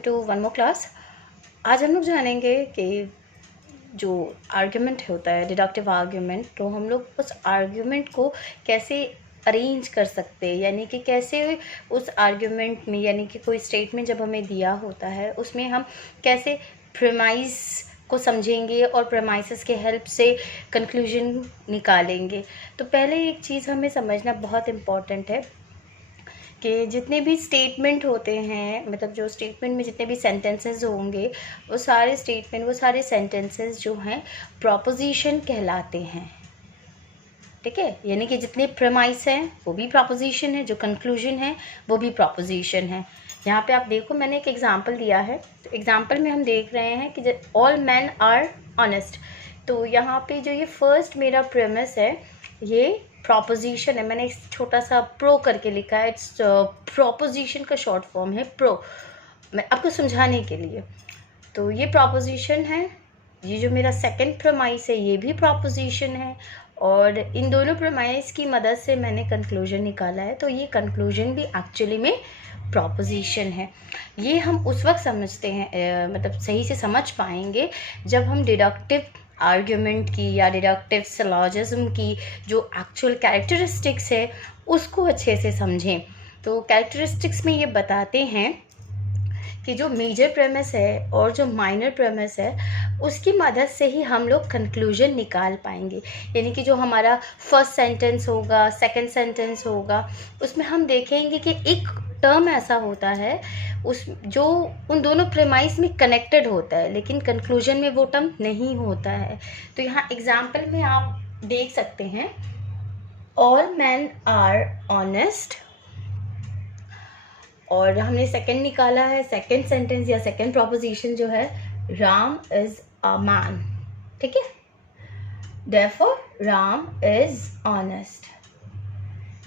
To one more class. आज हम लोग जानेंगे कि जो आर्ग्यूमेंट होता है, डिडक्टिव आर्ग्यूमेंट, तो हम लोग उस आर्ग्यूमेंट को कैसे अरेंज कर सकते हैं, यानी कि कैसे उस आर्ग्यूमेंट में, यानी कि कोई स्टेटमेंट जब हमें दिया होता है उसमें हम कैसे प्रेमाइस को समझेंगे और प्रेमाइसेस के हेल्प से कंक्लूजन निकालेंगे। तो पहले एक चीज़ हमें समझना बहुत इम्पॉर्टेंट है कि जितने भी स्टेटमेंट होते हैं, मतलब जो स्टेटमेंट में जितने भी सेंटेंसेस होंगे, वो सारे स्टेटमेंट, वो सारे सेंटेंसेस जो हैं प्रॉपोजिशन कहलाते हैं। ठीक है, यानी कि जितने प्रेमाइस हैं वो भी प्रॉपोजिशन है, जो कंक्लूजन है वो भी प्रॉपोजिशन है। यहाँ पे आप देखो, मैंने एक एग्जांपल दिया है। तो एग्जांपल में हम देख रहे हैं कि ऑल मैन आर ऑनेस्ट। तो यहाँ पे जो ये फर्स्ट मेरा प्रेमिस है, ये प्रॉपोजिशन है। मैंने एक छोटा सा प्रो करके लिखा है। इट्स प्रॉपोजिशन का शॉर्ट फॉर्म है प्रो, मैं आपको समझाने के लिए। तो ये प्रॉपोजिशन है। ये जो मेरा सेकंड प्रेमाइस है ये भी प्रॉपोजिशन है, और इन दोनों प्रेमाइस की मदद से मैंने कंक्लूजन निकाला है। तो ये कंक्लूजन भी एक्चुअली में प्रॉपोजिशन है। ये हम उस वक्त समझते हैं, मतलब सही से समझ पाएंगे जब हम डिडक्टिव आर्ग्यूमेंट की या डिडक्टिव सिलॉजिज्म की जो एक्चुअल कैरेक्टरिस्टिक्स है उसको अच्छे से समझें। तो कैरेक्टरिस्टिक्स में ये बताते हैं कि जो मेजर प्रेमिस है और जो माइनर प्रेमिस है उसकी मदद से ही हम लोग कंक्लूजन निकाल पाएंगे। यानी कि जो हमारा फर्स्ट सेंटेंस होगा, सेकंड सेंटेंस होगा, उसमें हम देखेंगे कि एक टर्म ऐसा होता है उस जो उन दोनों प्रेमाइस में कनेक्टेड होता है, लेकिन कंक्लूजन में वो टर्म नहीं होता है। तो यहाँ एग्जाम्पल में आप देख सकते हैं, ऑल मैन आर ऑनेस्ट, और हमने सेकंड निकाला है, सेकंड सेंटेंस या सेकंड प्रोपोजिशन जो है, राम इज अ मैन। ठीक है, देयरफॉर राम इज ऑनेस्ट।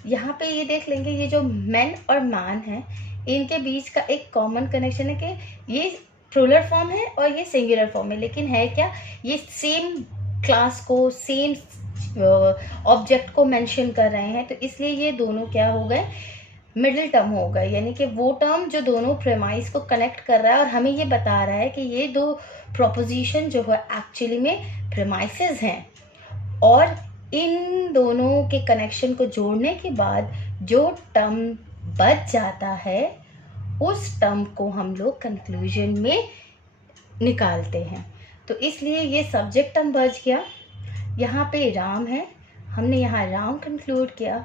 यहाँ पे ये देख लेंगे, ये जो मैन और मैन है इनके बीच का एक कॉमन कनेक्शन है कि ये प्लूरल फॉर्म है और ये सिंगुलर फॉर्म है, लेकिन है क्या, ये सेम क्लास को, सेम ऑब्जेक्ट को मेंशन कर रहे हैं। तो इसलिए ये दोनों क्या हो गए, मिडिल टर्म हो गए, यानी कि वो टर्म जो दोनों प्रेमाइस को कनेक्ट कर रहा है और हमें ये बता रहा है कि ये दो प्रोपोजिशन जो है एक्चुअली में प्रेमाइसेस हैं, और इन दोनों के कनेक्शन को जोड़ने के बाद जो टर्म बच जाता है उस टर्म को हम लोग कंक्लूजन में निकालते हैं। तो इसलिए ये सब्जेक्ट टर्म बच गया, यहाँ पे राम है, हमने यहाँ राम कंक्लूड किया,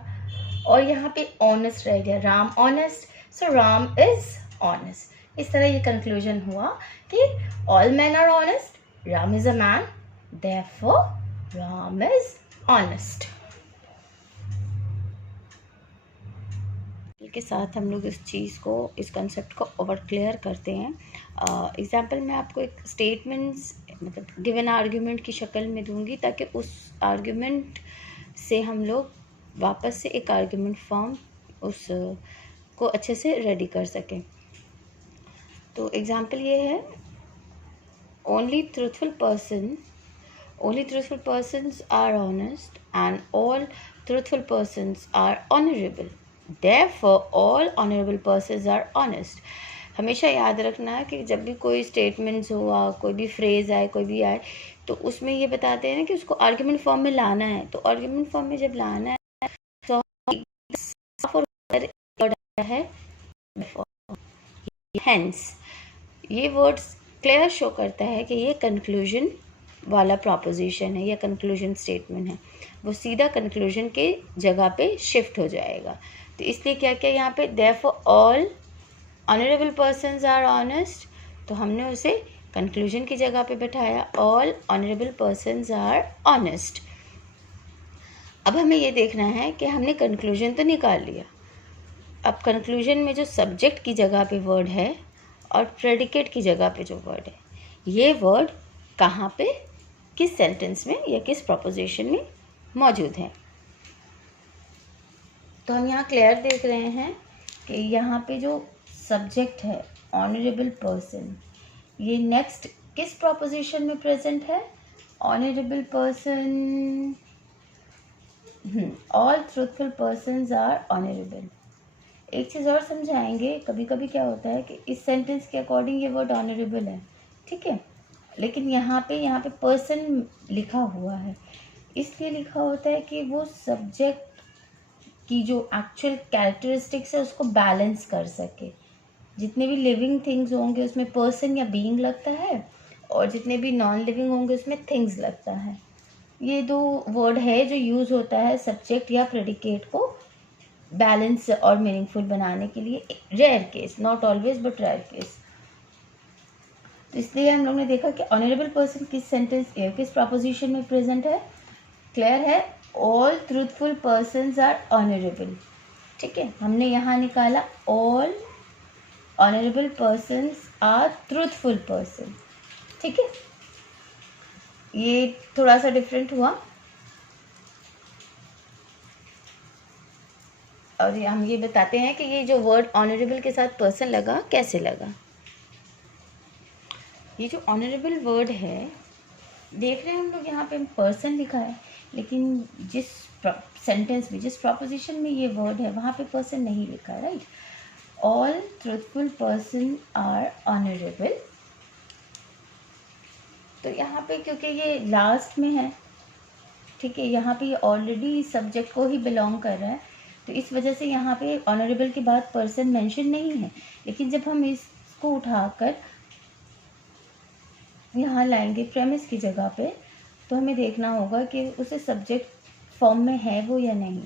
और यहाँ पे ऑनेस्ट रह गया, Ram honest, so Ram is honest. इस तरह ये कंक्लूजन हुआ कि all man are honest, Ram is a man, therefore Ram is honest. के साथ हम लोग इस चीज़ को, इस कंसेप्ट को और क्लियर करते हैं। एग्जाम्पल मैं आपको एक स्टेटमेंट्स, मतलब गिवन आर्ग्यूमेंट की शक्ल में दूंगी, ताकि उस आर्ग्यूमेंट से हम लोग वापस से एक आर्ग्यूमेंट फॉर्म उस को अच्छे से रेडी कर सकें। तो एग्जाम्पल ये है, only truthful persons are honest and all truthful persons are honourable, therefore all honourable persons are honest. हमेशा याद रखना है कि जब भी कोई स्टेटमेंट्स हो, कोई भी फ्रेज आए, कोई भी आए, तो उसमें ये बताते हैं ना कि उसको आर्ग्यूमेंट फॉर्म में लाना है। तो आर्ग्यूमेंट फॉर्म में जब लाना है तो है हेंस, ये वर्ड्स क्लियर शो करता है कि ये कंक्लूजन वाला प्रॉपोजिशन है या कंक्लूजन स्टेटमेंट है, वो सीधा कंक्लूजन के जगह पे शिफ्ट हो जाएगा। तो इसलिए क्या क्या यहाँ पे, therefore all honourable persons are honest, तो हमने उसे कंक्लूजन की जगह पे बैठाया, all honourable persons are honest. अब हमें ये देखना है कि हमने कंक्लूजन तो निकाल लिया, अब कंक्लूजन में जो सब्जेक्ट की जगह पे वर्ड है और प्रेडिकेट की जगह पे जो वर्ड है, ये वर्ड कहाँ पे, किस सेंटेंस में या किस प्रोपोजिशन में मौजूद है। तो हम यहाँ क्लियर देख रहे हैं कि यहाँ पे जो सब्जेक्ट है ऑनरेबल पर्सन, ये नेक्स्ट किस प्रोपोजिशन में प्रेजेंट है, honourable person, all truthful persons are honourable. एक चीज़ और समझाएंगे, कभी कभी क्या होता है कि इस सेंटेंस के अकॉर्डिंग ये वर्ड ऑनरेबल है, ठीक है, लेकिन यहाँ पे पर्सन लिखा हुआ है। इसलिए लिखा होता है कि वो सब्जेक्ट की जो एक्चुअल कैरेक्टरिस्टिक्स है उसको बैलेंस कर सके। जितने भी लिविंग थिंग्स होंगे उसमें पर्सन या बीइंग लगता है, और जितने भी नॉन लिविंग होंगे उसमें थिंग्स लगता है। ये दो वर्ड है जो यूज़ होता है सब्जेक्ट या प्रेडिकेट को बैलेंस और मीनिंगफुल बनाने के लिए। Rare case, not always but rare case. तो इसलिए हम लोग ने देखा कि ऑनरेबल पर्सन किस सेंटेंस किस प्रपोजिशन में प्रेजेंट है। क्लियर है, all truthful persons are honourable. ठीक है, हमने यहाँ निकाला all honourable persons are truthful person. ठीक है, ये थोड़ा सा डिफरेंट हुआ, और हम ये बताते हैं कि ये जो वर्ड ऑनरेबल के साथ पर्सन लगा कैसे लगा। ये जो ऑनरेबल वर्ड है, देख रहे हैं हम लोग यहाँ पे पर्सन लिखा है, लेकिन जिस सेंटेंस में जिस प्रपोजिशन में ये वर्ड है वहाँ पे पर्सन नहीं लिखा है, right. All truthful person are honourable. तो यहाँ पे क्योंकि ये लास्ट में है, ठीक है, यहाँ पे ये ऑलरेडी सब्जेक्ट को ही बिलोंग कर रहा है, तो इस वजह से यहाँ पे ऑनरेबल के बाद पर्सन मेंशन नहीं है। लेकिन जब हम इसको उठाकर यहाँ लाएंगे प्रेमिस की जगह पे, तो हमें देखना होगा कि उसे सब्जेक्ट फॉर्म में है वो या नहीं।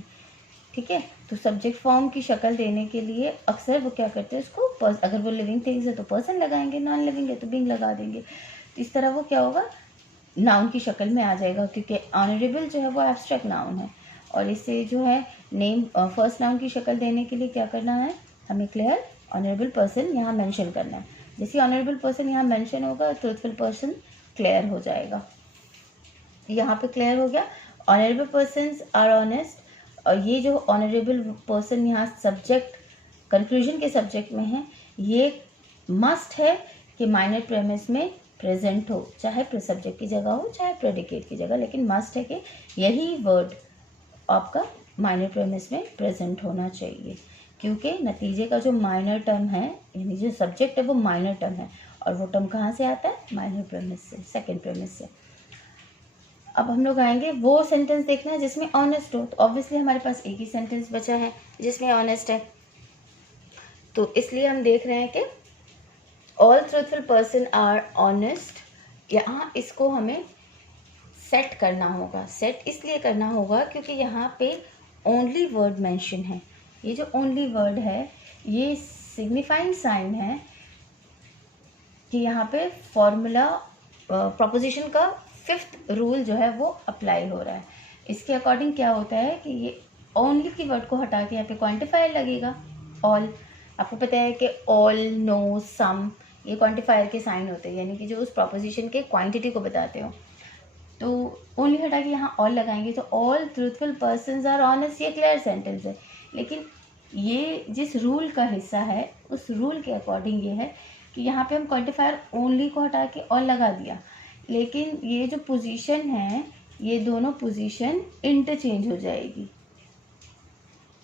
ठीक है, तो सब्जेक्ट फॉर्म की शक्ल देने के लिए अक्सर वो क्या करते हैं, उसको अगर वो लिविंग थिंग्स है तो पर्सन लगाएंगे, नॉन लिविंग है तो बीइंग लगा देंगे। तो इस तरह वो क्या होगा, नाउन की शक्ल में आ जाएगा, क्योंकि ऑनरेबल जो है वो एब्स्ट्रैक्ट नाउन है, और इसे जो है नेम फर्स्ट नाउन की शक्ल देने के लिए क्या करना है, हमें क्लियर ऑनरेबल पर्सन यहाँ मेंशन करना है। जैसे ऑनरेबल पर्सन यहाँ मेंशन होगा, ट्रूथफुल पर्सन क्लियर हो जाएगा। यहाँ पे क्लियर हो गया, ऑनरेबल पर्सन्स आर ऑनेस्ट। और ये जो ऑनरेबल पर्सन यहाँ सब्जेक्ट कंक्लूजन के सब्जेक्ट में है, ये मस्ट है कि माइनर प्रेमिस में प्रेजेंट हो, चाहे सब्जेक्ट की जगह हो चाहे प्रेडिकेट की जगह, लेकिन मस्ट है कि यही वर्ड आपका माइनर प्रेमिस में प्रेजेंट होना चाहिए, क्योंकि नतीजे का जो माइनर टर्म है, यानी जो सब्जेक्ट है वो माइनर टर्म है, और वो टर्म कहाँ से आता है, माइनर प्रेमिस से, सेकेंड प्रेमिस से। अब हम लोग आएंगे वो सेंटेंस देखना है जिसमें ऑनेस्ट हो, तो ऑब्वियसली हमारे पास एक ही सेंटेंस बचा है जिसमें ऑनेस्ट है, तो इसलिए हम देख रहे हैं कि all truthful person are honest. यहाँ इसको हमें सेट करना होगा। सेट इसलिए करना होगा क्योंकि यहाँ पे ओनली वर्ड मेंशन है। ये जो ओनली वर्ड है ये सिग्निफाइंग साइन है कि यहाँ पे फॉर्मूला प्रोपोजिशन का फिफ्थ रूल जो है वो अप्लाई हो रहा है। इसके अकॉर्डिंग क्या होता है कि ये ओनली की वर्ड को हटा के यहाँ पे क्वांटिफायर लगेगा, ऑल। आपको पता है कि ऑल, नो, सम, ये क्वांटिफायर के साइन होते हैं, यानी कि जो उस प्रोपोजिशन के क्वांटिटी को बताते हो। तो ओनली हटा के यहाँ ऑल लगाएंगे, तो all truthful persons are honest, ये क्लियर सेंटेंस है। लेकिन ये जिस रूल का हिस्सा है उस रूल के अकॉर्डिंग ये है कि यहाँ पे हम क्वांटिफायर ओनली को हटा के ऑल लगा दिया, लेकिन ये जो पोजीशन है ये दोनों पोजीशन इंटरचेंज हो जाएगी।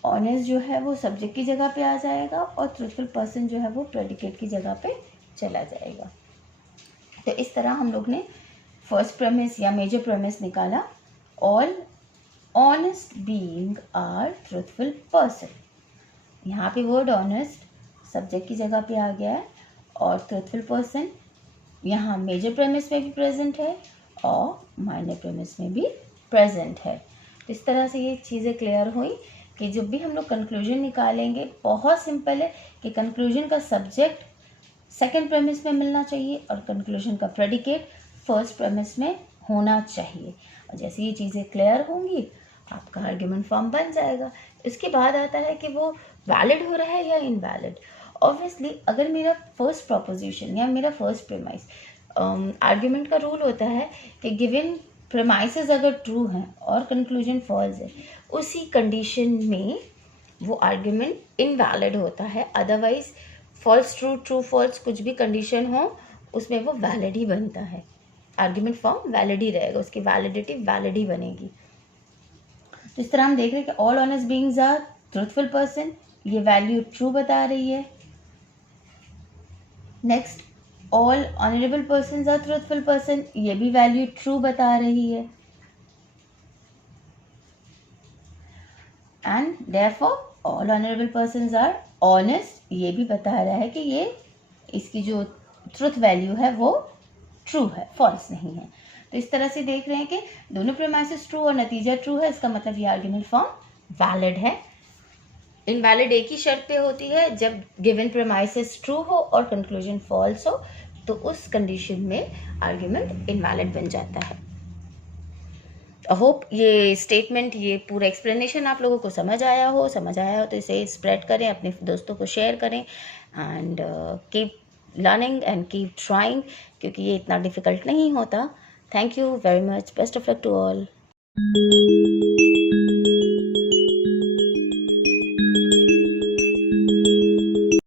ऑनेस्ट जो है वो सब्जेक्ट की जगह पे आ जाएगा और ट्रूथफुल पर्सन जो है वो प्रेडिकेट की जगह पे चला जाएगा। तो इस तरह हम लोग ने फर्स्ट प्रेमिस या मेजर प्रेमिस निकाला, all honest being are truthful person. यहाँ पे वर्ड ऑनेस्ट सब्जेक्ट की जगह पे आ गया है, और ट्रूथफुल पर्सन यहाँ मेजर प्रेमिस में भी प्रेजेंट है और माइनर प्रेमिस में भी प्रेजेंट है। तो इस तरह से ये चीज़ें क्लियर हुई कि जब भी हम लोग कंक्लूजन निकालेंगे, बहुत सिंपल है कि कंक्लूजन का सब्जेक्ट सेकंड प्रेमिस में मिलना चाहिए और कंक्लूजन का प्रेडिकेट फर्स्ट प्रेमिस में होना चाहिए। और जैसे ये चीज़ें क्लियर होंगी आपका आर्ग्यूमेंट फॉर्म बन जाएगा। इसके बाद आता है कि वो वैलिड हो रहा है या इनवैलिड। ऑब्वियसली अगर मेरा फर्स्ट प्रोपोजिशन या मेरा फर्स्ट प्रेमाइस, आर्ग्यूमेंट का रूल होता है कि गिवन प्रेमाइसेस अगर ट्रू हैं और कंक्लूजन फॉल्स है, उसी कंडीशन में वो आर्ग्यूमेंट इनवैलिड होता है। Otherwise false true, true false, कुछ भी कंडीशन हो उसमें वो वैलिड ही बनता है। आर्ग्यूमेंट फॉर्म वैलिड ही रहेगा, उसकी वैलिडिटी वैलिड ही बनेगी। तो इस तरह हम देख रहे हैं कि all honest beings are truthful person, ये वैल्यू ट्रू बता रही है। Next, all honourable person are truthful person, ये भी वैल्यू ट्रू बता रही है। And therefore all honourable person are honest, ये भी बता रहा है कि ये इसकी जो ट्रुथ वैल्यू है वो ट्रू है, फॉल्स नहीं है। तो इस तरह से देख रहे हैं कि दोनों प्रीमाइसेस ट्रू और नतीजा ट्रू है, इसका मतलब ये आर्ग्यूमेंट फॉर्म वैलिड है। इनवैलिड एक ही शर्त पे होती है, जब गिवन प्रीमाइसेस ट्रू हो और कंक्लूजन फॉल्स हो, तो उस कंडीशन में आर्ग्यूमेंट इनवैलिड बन जाता है। होप ये स्टेटमेंट, ये पूरा एक्सप्लेनेशन आप लोगों को समझ आया हो तो इसे स्प्रेड करें, अपने दोस्तों को शेयर करें and keep learning and keep trying, क्योंकि ये इतना डिफ़िकल्ट नहीं होता। Thank you very much, best of luck to all.